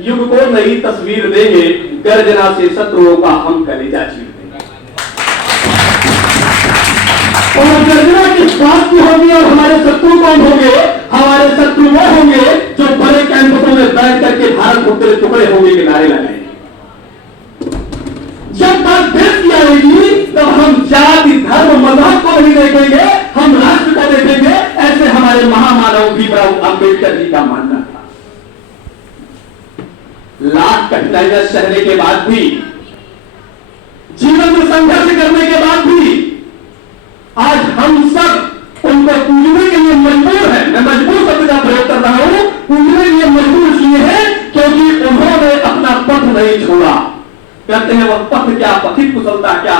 युग को नई तस्वीर देंगे, गर्जना से शत्रुओं का हम कलेजा चीर देंगे। और गर्जना किस बात की होगी और हमारे शत्रु कौन होंगे? हमारे शत्रु वो होंगे जो बड़े कैंपसों में बैठ करके भारत टुकड़े टुकड़े होंगे के नारे लगाएंगे। जब बात देश की आएगी तब हम जाति धर्म मजहब को नहीं देखेंगे, हम राष्ट्र को देखेंगे। ऐसे हमारे महामानव भीमराव अंबेडकर जी का मानना था। लाख कठिनाइयां सहने के बाद भी, जीवन में संघर्ष करने के बाद भी आज हम सब उनको पूजने के लिए मजबूर हैं। मैं मजबूर शब्द का प्रयोग कर रहा हूं। पूजने के लिए मजबूर इसलिए है क्योंकि उन्होंने अपना पथ नहीं छोड़ा। कहते हैं वह पथ क्या, पथिक कुशलता क्या,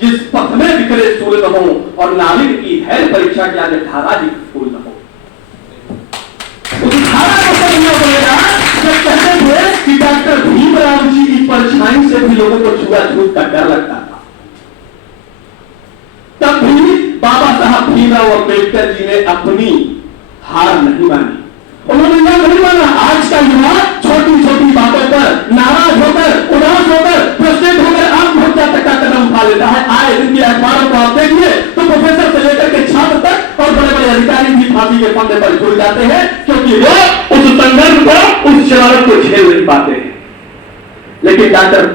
जिस पथ में बिखरे सूर्य न हो और नाविक की धैर्य परीक्षा क्या, जब धारा जी फूल न हो। उस धारा को समझना पड़ेगा। जब कहते थे कि डॉक्टर भीमराव जी की परछाई से भी लोगों को छुआछूत का डर लगता था, तब भी बाबा साहब भीमराव अंबेडकर जी ने अपनी हार नहीं मानी। उन्होंने यह नहीं माना आज का युवा छोटी छोटी बातों पर नाराज होकर, उदास होकर, फ्रस्ट्रेट होकर आत्महत्या तक का कदम उठा लेता है। आए दिन के अखबारों को आप देखिए तो प्रोफेसर से लेकर के छात्र तक और बड़े बड़े अधिकारी भी फांसी के फंदे पर झूल जाते हैं क्योंकि वो उस संघर्ष को, उस शरारत को झेल नहीं पाते हैं। लेकिन डॉक्टर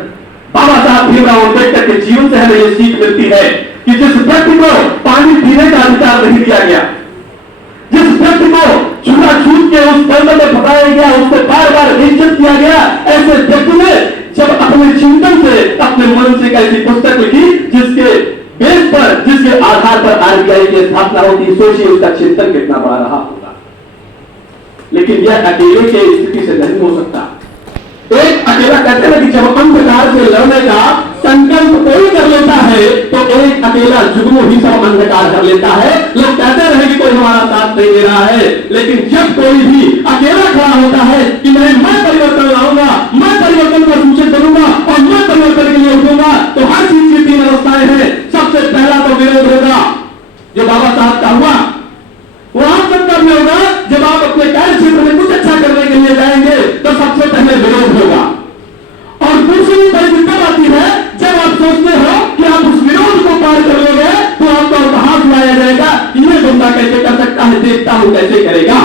बाबा साहब भीमराव अंबेडकर के जीवन से हमें यह सीख मिलती है कि जिस व्यक्ति को पानी पीने का अधिकार नहीं दिया गया, जिस व्यक्ति को चूल्हा छूट के उस दलदल में फंसाया गया, उससे बार बार बेइज्जत किया गया, ऐसे व्यक्ति ने जब अपने चिंतन से, अपने मन से एक ऐसी पुस्तक लिखी जिसके बेस पर, जिसके आधार पर आरबीआई की स्थापना होती, सोचिए उसका चिंतन कितना बड़ा रहा होगा। लेकिन यह अकेले की स्थिति से नहीं हो सकता। एक अकेला कहते हैं कि जब अंधकार से लड़ने का संकल्प कोई कर लेता है तो एक अकेला जुगनू ही सब अंधकार कर लेता है। लोग कहते रहे कि कोई हमारा साथ नहीं दे रहा है, लेकिन जब कोई भी अकेला खड़ा होता है कि मैं परिवर्तन लाऊंगा, मैं परिवर्तन को सूचित करूंगा और मैं परिवर्तन के लिए उठूंगा, तो हर चीज की तीन अवस्थाएं हैं। सबसे पहला तो विरोध होगा, जो बाबा साहब का हुआ वो आप सबका भी होगा। जब आप अपने कार्य क्षेत्र में कुछ अच्छा करने के लिए जाएंगे तो सबसे पहले विरोध होगा। और दूसरी परिस्थिति तब आती है जब आप सोचते हो कि आप उस विरोध को पार कर लोगे तो आपका उपहास लाया जाएगा, ये बंदा कैसे कर सकता है, देखता हूं कैसे करेगा।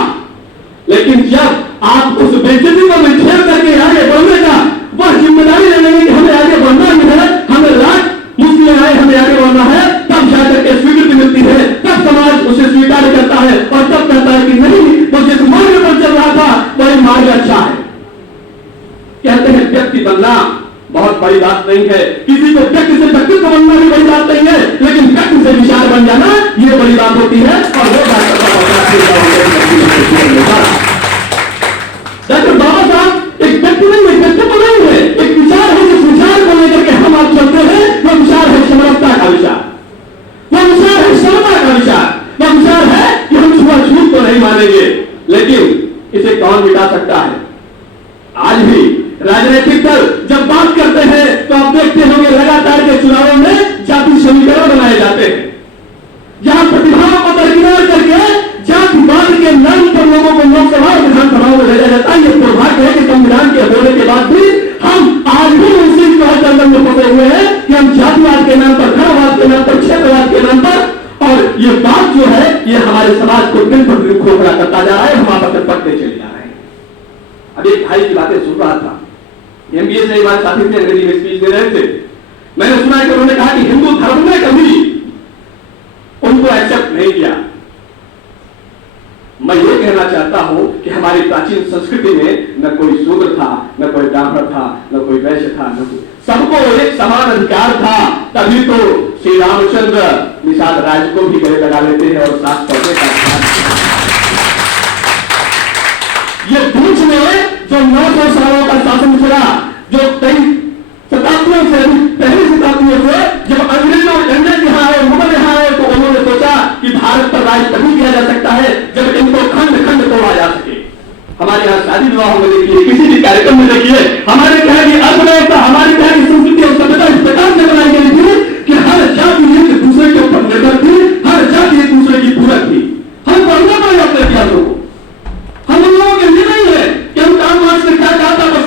लेकिन जब आप उस बेइज्जती को झेल करके आगे बढ़ने का वह जिम्मेदारी ले लेंगे कि हमें आगे बढ़ना ही है, हमें लाख मुश्किलें आए, हमें आगे बढ़ना है, तब जाकर के स्वीकृति मिलती है, तब समाज उसे स्वीकार करता है और तब कहता है कि नहीं, वो जिस मार्ग पर चल रहा था वही मार्ग अच्छा है। कहते हैं व्यक्ति बनना बहुत बड़ी बात नहीं है, किसी को व्यक्ति से व्यक्तित्व बनना भी बड़ी बात नहीं है, लेकिन व्यक्ति से विचार बन जाना ये बड़ी बात होती है। और वो डॉक्टर बाबा साहब एक व्यक्ति नहीं है, व्यक्तित्व नहीं है, एक विचार है। जिस विचार को लेकर के हम आप चलते हैं वो विचार है समरसता का विचार, वो विचार है समता का विचार, वो विचार है कि हम छुआछूत को नहीं मानेंगे। लेकिन इसे कौन मिटा सकता है? आज भी राजनीतिक दल जब बात करते हैं तो आप देखते होंगे लगातार के चुनावों में जाति समीकरण बनाए जाते हैं, जहां प्रतिभाओं को दरकिनार करके जातिवाद के नाम पर लोगों को लोकसभा और विधानसभाओं में भेजा जाता है। ये दुर्भाग्य है कि संविधान के होने के बाद भी हम आज भी उसी चंदन में फंसे हुए हैं कि हम जातिवाद के नाम पर, धर्मवाद के नाम पर, क्षेत्रवाद के नाम पर, और ये बात जो है ये हमारे समाज को दिन पर दिन खोखला करता जा रहा है, हम आपस में पड़ते चले जा रहे हैं। अब एक भाई की बातें सुन रहा था, एमबीए से हमारे साथी थे, अंग्रेजी में स्पीच दे रहे थे। मैंने सुना कि उन्होंने कहा कि हिंदू धर्म ने कभी उनको एक्सेप्ट नहीं किया। मैं ये कहना चाहता हूं कि हमारी प्राचीन संस्कृति में न कोई शूद्र था, न कोई ब्राह्मण था, न कोई वैश्य था, न कोई, सबको एक समान अधिकार था। तभी तो श्री रामचंद्र निषाद राज को भी गले लगा लेते हैं और साथ पढ़ने का ये बीच में जो 900 सालों का शासन चला, जो कई शताब्दियों से, पहली शताब्दियों से जब अंग्रेज यहाँ आए, मुगल यहाँ आए, तो उन्होंने सोचा कि भारत पर राज तभी किया जा सकता है जब इनको खंड खंड तोड़ा जा सके। हमारे यहाँ शादी विवाहों में देखिए, किसी भी कार्यक्रम में देखिए, हमारे यहाँ की अर्थव्यवस्था, हमारे यहाँ की संस्कृति और सभ्यता इस प्रकार से बनाई गई थी कि हर जाति एक दूसरे के ऊपर निर्भर थी, हर जाति एक दूसरे की पूरक थी। हम बढ़ना पड़ेगा अपने इतिहासों को। हम उन लोगों के लिए नहीं है कि हम काम आज से क्या चाहता बस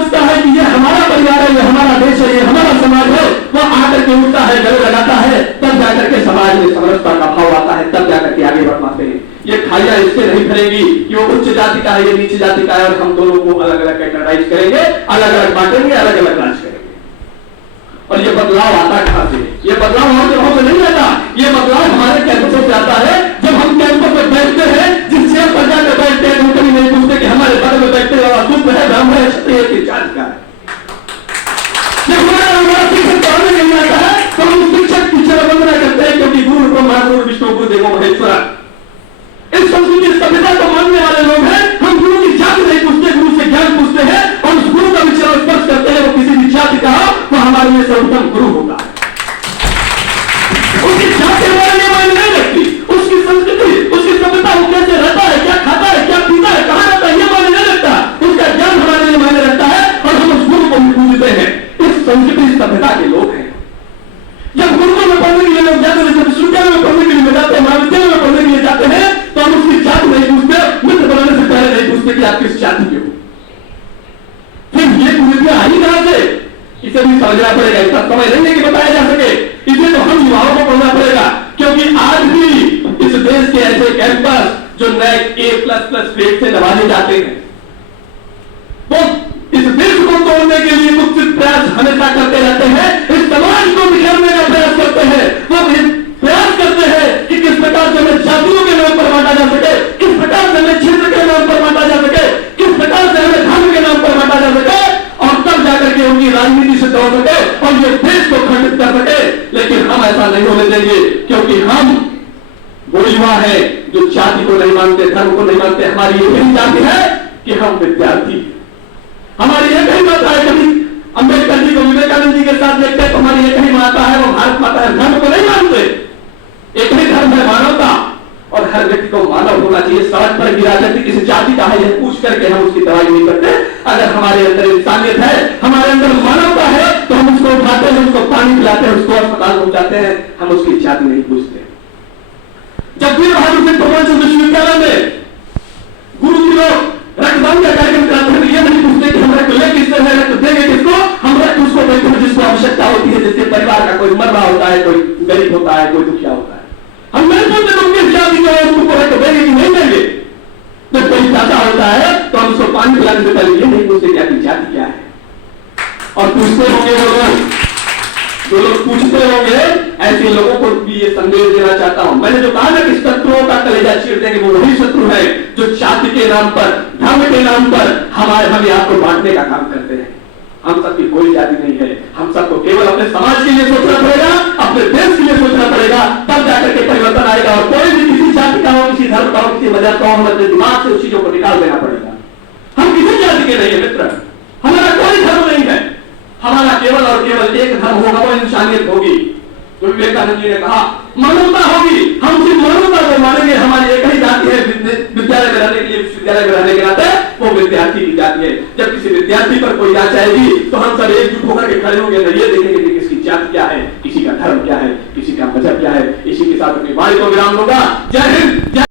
सोचता है कि ये हमारा परिवार है, ये हमारा देश है, ये हमारा समाज है, वो आकर के उठता है, गले लगाता है, तब जाकर के समाज में समरसता का भाव आता है, तब जाकर के आगे बढ़ पाते हैं। ये खाइयां इससे नहीं फैलेगी कि वो उच्च जाति का है, ये नीचे जाति का है, और हम दोनों को अलग अलग कैटेगराइज करेंगे, अलग अलग बांटेंगे, अलग अलग राज करेंगे। और ये बदलाव आता कहां से? ये बदलाव हमारे जगहों से नहीं आता, ये बदलाव हमारे कैंपसों से आता है। जब हम कैंपस में बैठते हैं, जिस चेयर पर जाकर बैठते हैं, हम कभी नहीं पूछते कि हमारे बगल में बैठते वाला शुद्ध है, ब्राह्मण है, क्षत्रिय की जाति का है। जब हमारा शिक्षक पढ़ाने नहीं आता है, तो हम शिक्षक की चरण वंदना करते हैं, क्योंकि गुरु ब्रह्मा गुरु विष्णु गुरु देवो महेश्वरा। इस संस्कृति सभ्यता को मानने वाले लोग हैं। हम गुरु की जाति नहीं पूछते, गुरु से ज्ञान पूछते हैं, और उस गुरु का विचार स्पर्श करते हैं, वो किसी भी जाति का हो, वो हमारे लिए सर्वोत्तम गुरु होगा। उसकी जाति हमारे लिए मायने नहीं रखती, उसकी संस्कृति, उसकी सभ्यता, वो कैसे रहता है, क्या खाता है, क्या पीता है, कहां रहता है, ये मायने नहीं रखता। उसका ज्ञान हमारे लिए मायने रखता है, और हम उस गुरु को भी पूजते हैं। इस संस्कृति सभ्यता के लोग हैं। जब गुरुकुल में पढ़ने के लिए लोग जाते हैं, जब विश्वविद्यालय में पढ़ने के लिए जाते हैं, महाविद्यालय में पढ़ने के लिए जाते हैं, तो हम उसकी जाति नहीं पूछते, मित्र बनाने से पहले नहीं पूछते कि आप किस जाति के हो। फिर ये कुरीतियां आई कहां से? इसे भी समझना पड़ेगा। इसका समय नहीं है कि बताया जा सके, इसे तो हम युवाओं को पढ़ना पड़ेगा, क्योंकि आज भी इस देश के ऐसे कैंपस जो नए A++ ग्रेड से नवाजे जाते हैं, वो इस देश को तोड़ने के लिए कुछ प्रयास हमेशा करते रहते हैं, इस समाज को बिखरने का प्रयास करते हैं। वो प्रयास करते हैं कि किस प्रकार से हमें जातियों के नाम पर बांटा जा सके, किस प्रकार से हमें क्षेत्र के नाम पर बांटा जा सके, किस प्रकार से हमें धर्म के नाम पर बांटा जा सके, और तब जाकर के उनकी राजनीति से दौड़ सके और ये देश को खंडित कर सके। लेकिन हम ऐसा नहीं होने देंगे, क्योंकि हम वो युवा है जो जाति को नहीं मानते, धर्म को नहीं मानते। हमारी यही जाति है कि हम विद्यार्थी हैं। हमारी एक ही माता है। कभी अंबेडकर जी को विवेकानंद जी के साथ देखते हैं तो हमारी एक ही माता है, वो भारत माता है। धर्म को नहीं मानते, एक ही धर्म है, मानवता, और हर व्यक्ति को मानव होना चाहिए। सड़क पर गिरा व्यक्ति किसी जाति का है, यह पूछ करके हम उसकी दवाई नहीं करते। अगर हमारे अंदर इंसानियत है, हमारे अंदर मानवता है, तो हम उसको उठाते हैं, उसको पानी पिलाते हैं, उसको अस्पताल पहुंचाते हैं, हम उसकी जाति नहीं पूछते। जब वीर बहादुर सिंह भगवान विश्वविद्यालय में गुरु जी लोग रक्तदान का कार्यक्रम कराते हैं, ये नहीं पूछते कि हम रक्त ले किससे है, रक्त देंगे किसको, हम रक्त उसको देते हैं जिसको आवश्यकता होती है, जिसके परिवार का कोई मर रहा होता है, कोई गरीब होता है, कोई दुखिया होता है। हम नहीं पूछते तुम किस जाति का हो, तुमको रक्त देंगे कि नहीं देंगे। जब कोई प्यासा होता है तो हम उसको पानी पिलाने से पहले ये नहीं पूछते कि आपकी जाति क्या है। और पूछते होंगे वो लोग, जो लोग पूछते होंगे, ऐसे लोगों को भी ये संदेश देना चाहता हूं। मैंने जो कहा ना कि शत्रुओं का कलेजा चीर देंगे, वो वही शत्रु है जो जाति के नाम पर, धर्म के नाम पर हमें आपको बांटने का काम करते हैं। हम सबकी कोई जाति नहीं है, हम सबको केवल अपने समाज के लिए सोचना पड़ेगा, अपने देश के लिए सोचना पड़ेगा, तब जाकर के परिवर्तन आएगा। और कोई भी किसी जाति का हो, किसी धर्म का हो, किसी मजहब का हो, हमें अपने दिमाग से उस चीजों को निकाल देना पड़ेगा। हम किसी जाति के नहीं है मित्र, हमारा कोई धर्म नहीं है, हमारा केवल और केवल एक धर्म होगा, वो इंसानियत होगी। जो विवेकानंद जी ने कहा मानवता होगी, हम सिर्फ मानवता को मानेंगे। हमारी एक ही जाति है विद्यालय में रहने के लिए, विश्वविद्यालय में रहने के नाते वो विद्यार्थी की जाति है। जब किसी विद्यार्थी पर कोई जांच आएगी तो हम सब एकजुट होकर के खड़े होंगे, ये देखेंगे कि किसकी जाति क्या है, किसी का धर्म क्या है, किसी का मजहब क्या है। इसी के साथ अपनी वाणी को विराम दूंगा।